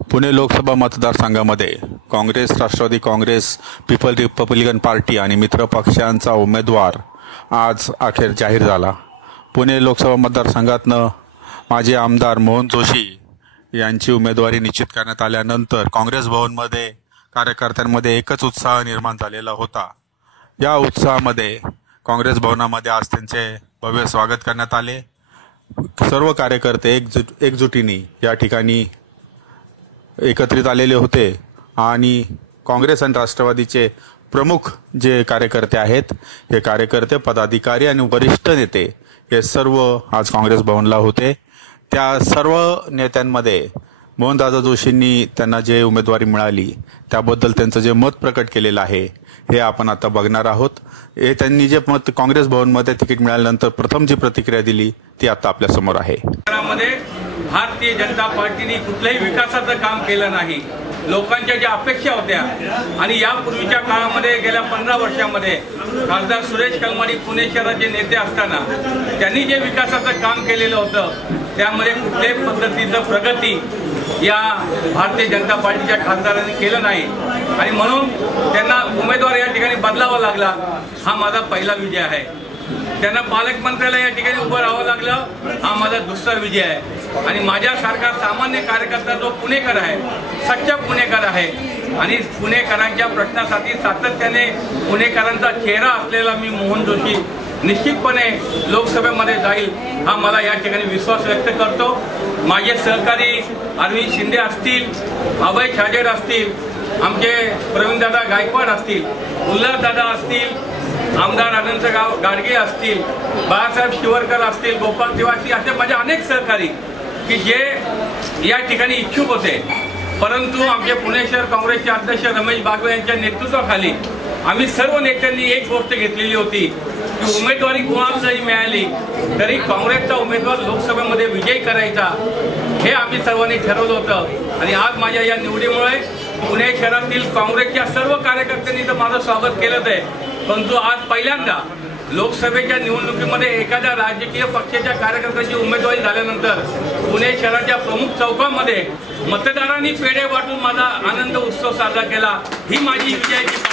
पुणे लोकसभा मतदारसंघामध्ये Congress Rashtrawadi Congress People Republican Party आणि मित्र पक्षांचा उमेदवार आज अखेर जाहीर झाला. पुणे लोकसभा मतदारसंघातनं माजी आमदार मोहन जोशी यांची उमेदवारी निश्चित करण्यात आल्यानंतर काँग्रेस भवनमध्ये कार्यकर्त्यांमध्ये एकच उत्साह निर्माण झालेला होता. या उत्साहामध्ये काँग्रेस भवनामध्ये आज त्यांचे भव्य स्वागत करण्यात आले. सर्व कार्यकर्ते एकजुट एकजुटीने या ठिकाणी एकत्रित आलेले होते आणि काँग्रेस आणि राष्ट्रवादीचे प्रमुख जे कार्यकर्ते आहेत हे कार्यकर्ते पदाधिकारी आणि वरिष्ठ नेते हे सर्व आज काँग्रेस भवनला होते. त्या सर्व नेत्यांमध्ये मोहनदादा जोशींनी त्यांना जे उमेदवारी मिळाली त्याबद्दल त्यांचं जे मत प्रकट केलेलं आहे हे आपण आता बघणार आहोत. हे त्यांनी जे मत काँग्रेस भवनमध्ये तिकीट मिळाल्यानंतर प्रथम जी प्रतिक्रिया दिली ती आता आपल्यासमोर आहे. भारतीय जनता पार्टीने कुठल्याही विकासाचं काम केलं नाही. लोकांच्या ज्या अपेक्षा होत्या आणि यापूर्वीच्या काळामध्ये गेल्या पंधरा वर्षामध्ये खासदार सुरेश कलमाडी पुणे शहराचे नेते असताना त्यांनी जे विकासाचं काम केलेलं होतं त्यामध्ये कुठल्याही पद्धतीचं प्रगती या भारतीय जनता पार्टीच्या खासदारांनी केलं नाही. आणि म्हणून त्यांना उमेदवार या ठिकाणी बदलावा लागला हा माझा पहिला विजय आहे. त्यांना पालकमंत्र्याला या ठिकाणी उभं राहावं लागलं हा माझा दुसरा विजय आहे. आणि माझ्यासारखा सामान्य कार्यकर्ता जो पुणेकर आहे सच्चा पुणेकर आहे आणि पुणेकरांच्या प्रश्नासाठी सातत्याने पुणेकरांचा चेहरा असलेला मी मोहन जोशी निश्चितपणे लोकसभेमध्ये जाईल हा मला या ठिकाणी विश्वास व्यक्त करतो. माझे सहकारी अरविंद शिंदे असतील अभय छाजेड असतील आमचे प्रवीणदादा गायकवाड असतील उल्हासदादा असतील आमदार अनंत गाव गाडगे असतील बाळासाहेब शिवरकर असतील गोपाल तिवासी असे माझे अनेक सहकारी की जे या ठिकाणी इच्छुक होते. परंतु आमचे पुणे शहर काँग्रेसचे अध्यक्ष रमेश बागवे यांच्या नेतृत्वाखाली आम्ही सर्व नेत्यांनी एक गोष्ट घेतलेली होती की उमेदवारी कोणाला जरी मिळाली तरी काँग्रेसचा उमेदवार लोकसभेमध्ये विजयी करायचा. हे आम्ही सर्वांनी ठरवलं होतं. आणि आज माझ्या या निवडीमुळे पुणे शहरातील काँग्रेसच्या सर्व कार्यकर्त्यांनी तर माझं स्वागत केलं आहे. परंतु आज पहिल्यांदा लोकसभेच्या निवडणुकीमध्ये एखाद्या राजकीय पक्षाच्या कार्यकर्त्याची उमेदवारी झाल्यानंतर पुणे शहराच्या प्रमुख चौकामध्ये मतदारांनी पेढे वाटून माझा आनंद उत्सव साजरा केला. ही माझी विजयाची